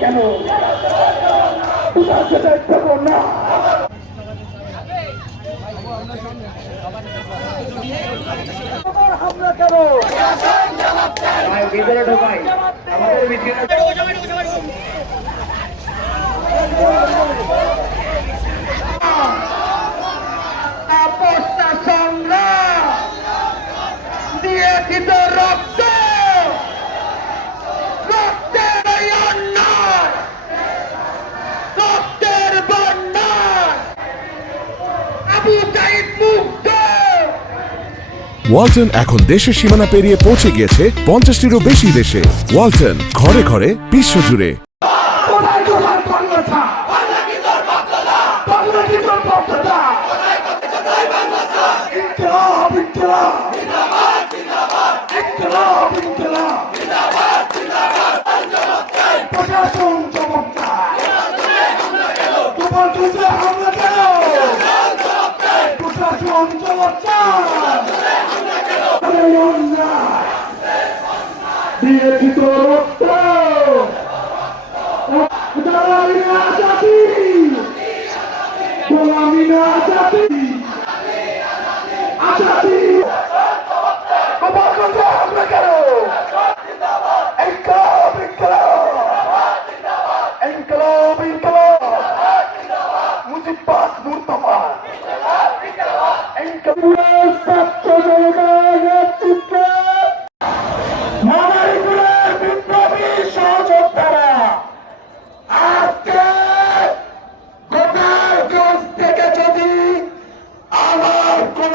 কেন না হামলা কেন ভিতরে ঢোকাই। আমাদের ভিতরে দিয়েছি রক্ত। রক্তের অন্যায়। রক্তের বন্যায়। আবু মুক্ত ওয়ালটন এখন দেশের সীমানা পেরিয়ে পৌঁছে গিয়েছে পঞ্চাশটিরও বেশি দেশে। ওয়ালটন ঘরে ঘরে বিশ্বজুড়ে কোথায় কোথায় ইনকলাব ইনকলাব। ইনকলাব ইনকলাব প্রশাসন চমৎকার। তোমার দুধে হামলা কেন? প্রশাসন চমৎকার। এই অন্যায় দিয়েছি তো রক্ত গোলামি না জাতি গোলামি না জাতি আজাদি কবর করতে আমরা কেন ইনকলাব ইনকলাব ইনকলাব ইনকলাব। মুজিবাদ মুর্তবাদ ইনকলাব ছাত্র জনতার নেতৃত্বে মাদারীপুরের বিপ্লবী সহযোদ্ধারা, আজকে গোপালগঞ্জ থেকে যদি আমার কোন